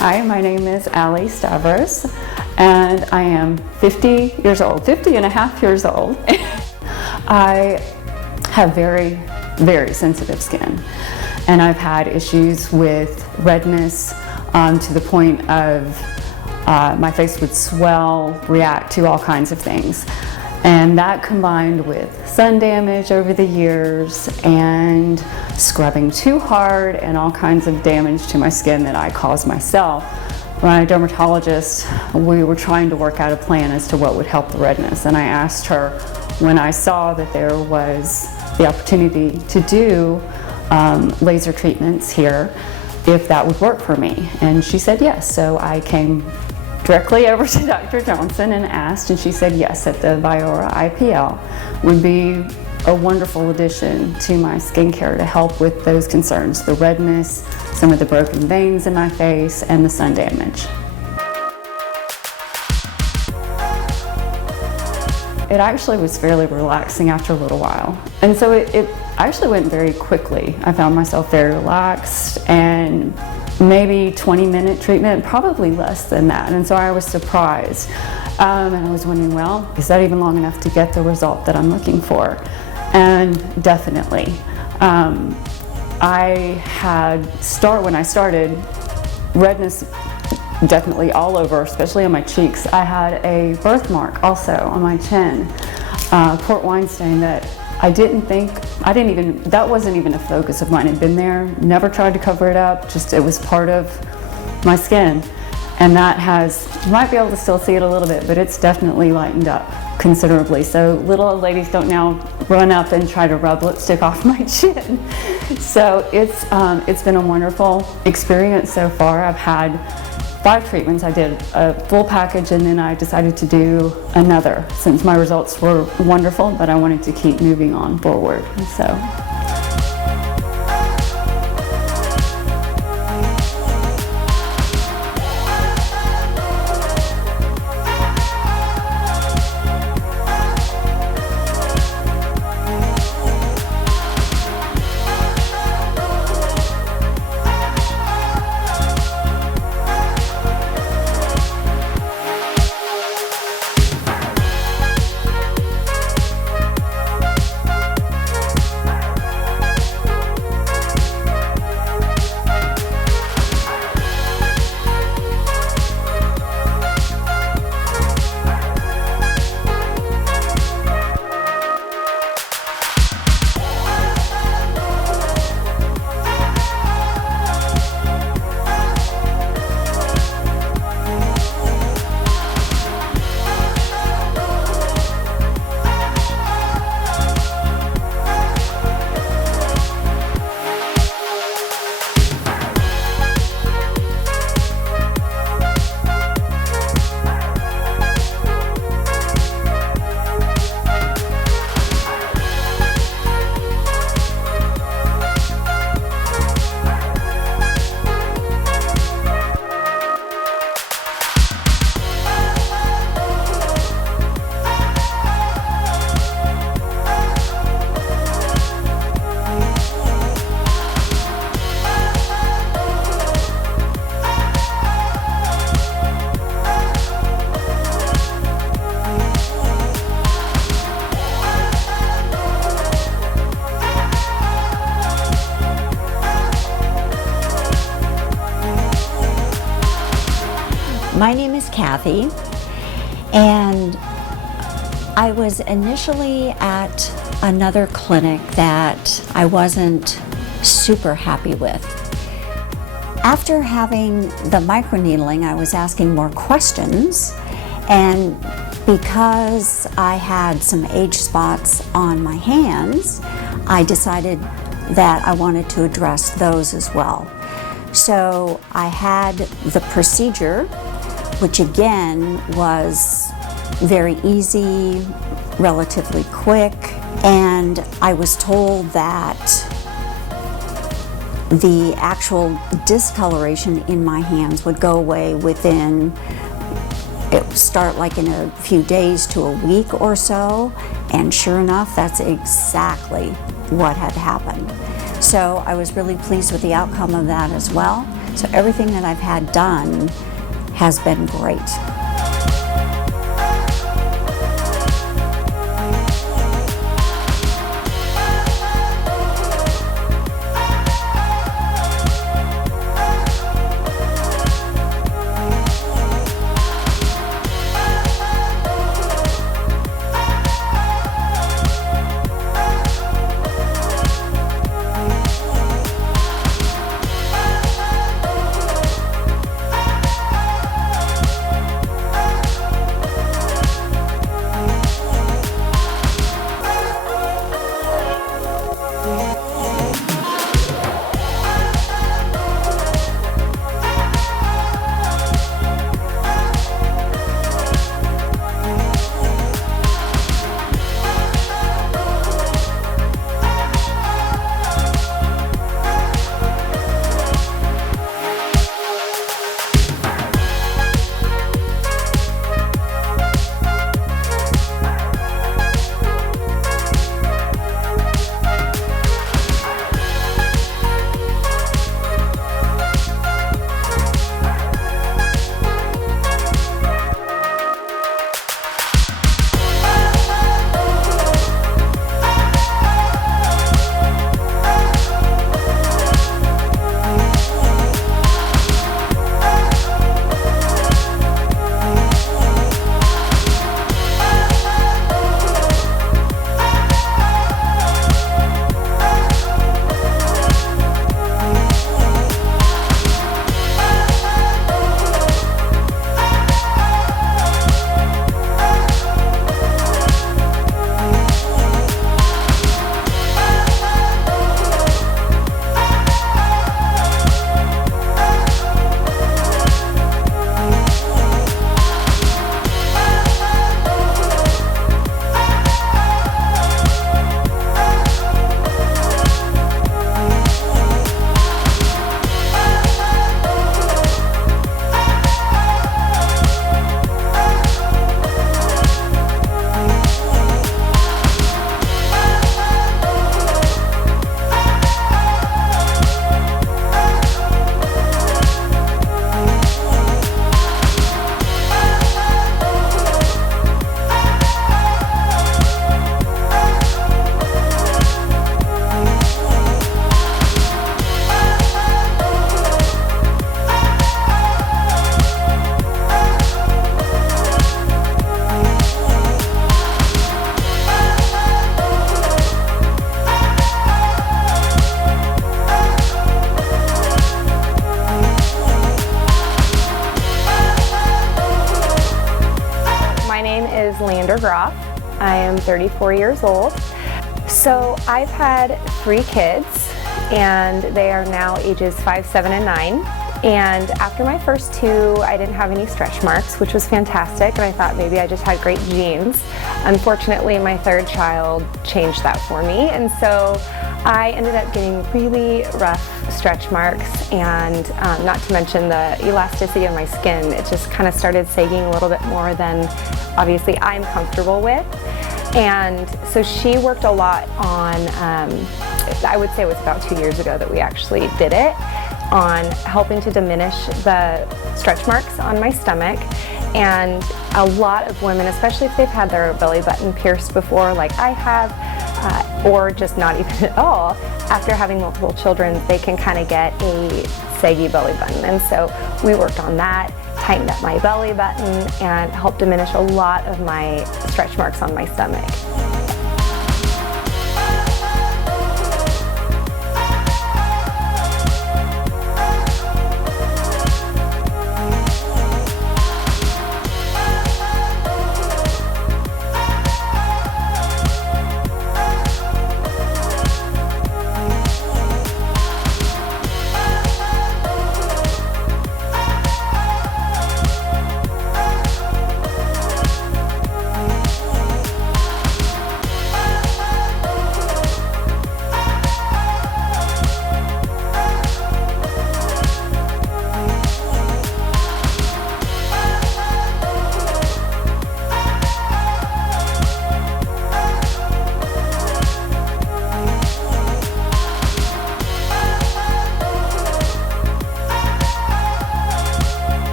Hi, my name is Allie Stavros, and I am 50 years old, 50 and a half years old. I have very, very sensitive skin, and I've had issues with redness to the point of my face would swell, react to all kinds of things. And that combined with sun damage over the years and scrubbing too hard and all kinds of damage to my skin that I caused myself. My dermatologist, we were trying to work out a plan as to what would help the redness. And I asked her, when I saw that there was the opportunity to do laser treatments here, if that would work for me. And she said yes. So I came directly over to Dr. Johnson and asked, and she said yes, that the Viora IPL would be a wonderful addition to my skincare to help with those concerns, the redness, some of the broken veins in my face, and the sun damage. It actually was fairly relaxing after a little while. And so it actually went very quickly. I found myself very relaxed, and maybe 20-minute treatment, probably less than that. And so I was surprised. And I was wondering, well, is that even long enough to get the result that I'm looking for? And definitely. When I started, redness definitely all over, especially on my cheeks. I had a birthmark also on my chin, port wine stain that that wasn't even a focus of mine. It had been there, never tried to cover it up, just it was part of my skin. And that you might be able to still see it a little bit, but it's definitely lightened up considerably. So little old ladies don't now run up and try to rub lipstick off my chin. So it's been a wonderful experience so far. I've had 5 treatments. I did a full package, and then I decided to do another since my results were wonderful, but I wanted to keep moving on forward. So. My name is Kathy, and I was initially at another clinic that I wasn't super happy with. After having the microneedling, I was asking more questions, and because I had some age spots on my hands, I decided that I wanted to address those as well. So I had the procedure, which again was very easy, relatively quick, and I was told that the actual discoloration in my hands would go away within, it would start like in a few days to a week or so, and sure enough, that's exactly what had happened. So I was really pleased with the outcome of that as well. So everything that I've had done has been great. I am 34 years old. So I've had 3 kids, and they are now ages 5, 7, and 9. And after my first 2, I didn't have any stretch marks, which was fantastic, and I thought maybe I just had great genes. Unfortunately, my 3rd child changed that for me, and so I ended up getting really rough stretch marks, and not to mention the elasticity of my skin. It just kind of started sagging a little bit more than obviously I'm comfortable with. And so she worked a lot on, I would say it was about 2 years ago that we actually did it, on helping to diminish the stretch marks on my stomach. And a lot of women, especially if they've had their belly button pierced before, like I have, or just not even at all, after having multiple children, they can kind of get a saggy belly button. And so we worked on that, tightened up my belly button, and helped diminish a lot of my stretch marks on my stomach.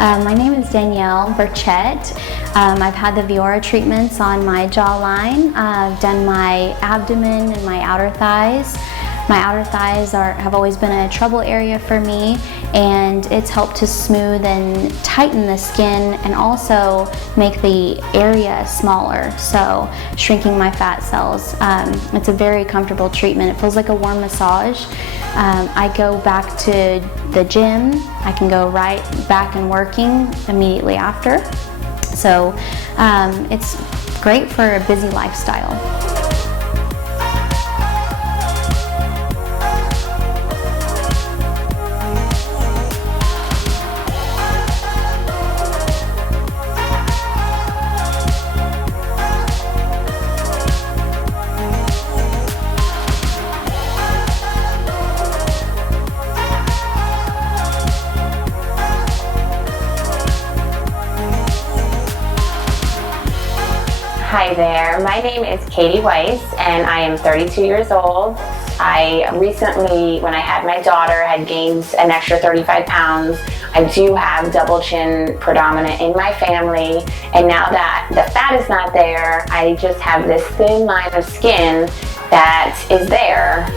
My name is Danielle Burchett. I've had the Viora treatments on my jawline. I've done my abdomen and my outer thighs. My outer thighs have always been a trouble area for me, and it's helped to smooth and tighten the skin and also make the area smaller, so shrinking my fat cells. It's a very comfortable treatment. It feels like a warm massage. I go back to the gym. I can go right back and working immediately after. So it's great for a busy lifestyle. Hi there, my name is Katie Weiss and I am 32 years old. I recently, when I had my daughter, had gained an extra 35 pounds. I do have double chin predominant in my family, and now that the fat is not there, I just have this thin line of skin that is there.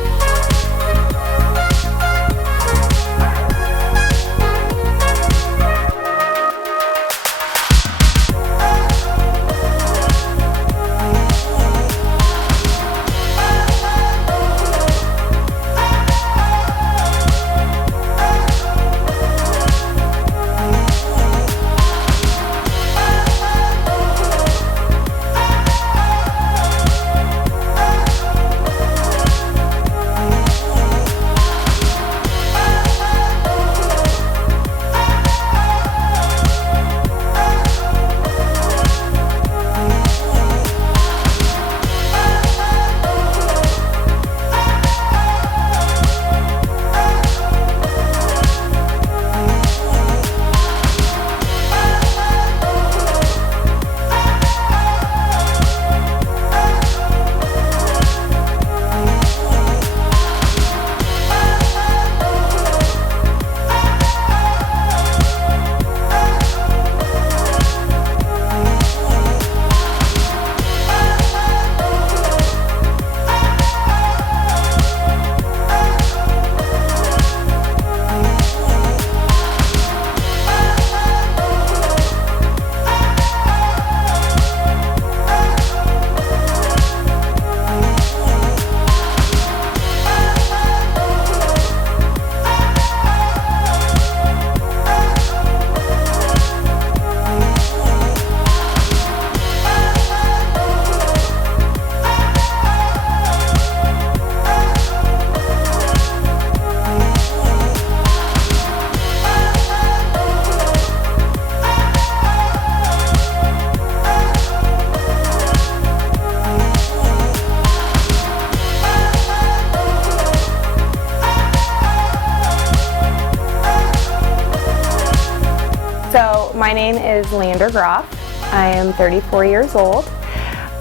My name is Lander Groff. I am 34 years old.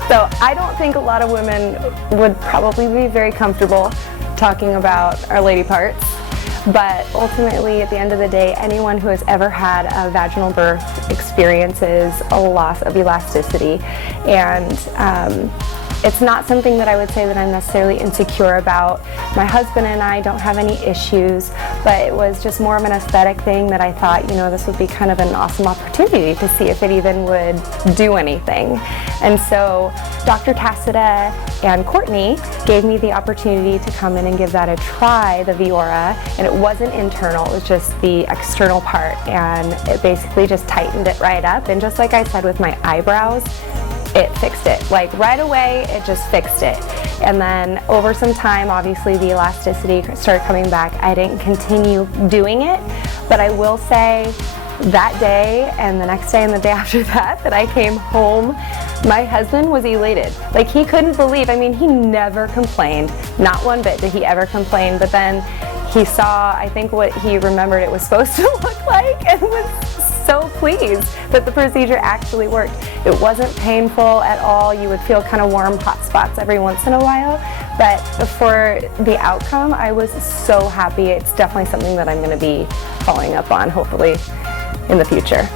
So I don't think a lot of women would probably be very comfortable talking about our lady parts, but ultimately at the end of the day, anyone who has ever had a vaginal birth experiences a loss of elasticity, and it's not something that I would say that I'm necessarily insecure about. My husband and I don't have any issues, but it was just more of an aesthetic thing that I thought, you know, this would be kind of an awesome opportunity to see if it even would do anything. And so Dr. Cassida and Courtney gave me the opportunity to come in and give that a try, the Viora, and it wasn't internal, it was just the external part, and it basically just tightened it right up. And just like I said with my eyebrows, it fixed it. Like right away, it just fixed it. And then over some time, obviously the elasticity started coming back. I didn't continue doing it, but I will say that day and the next day and the day after that I came home, my husband was elated. Like he couldn't believe, I mean, he never complained, not one bit did he ever complain, but then he saw, I think, what he remembered it was supposed to look like and was so pleased that the procedure actually worked. It wasn't painful at all. You would feel kind of warm hot spots every once in a while, but for the outcome, I was so happy. It's definitely something that I'm going to be following up on, hopefully in the future.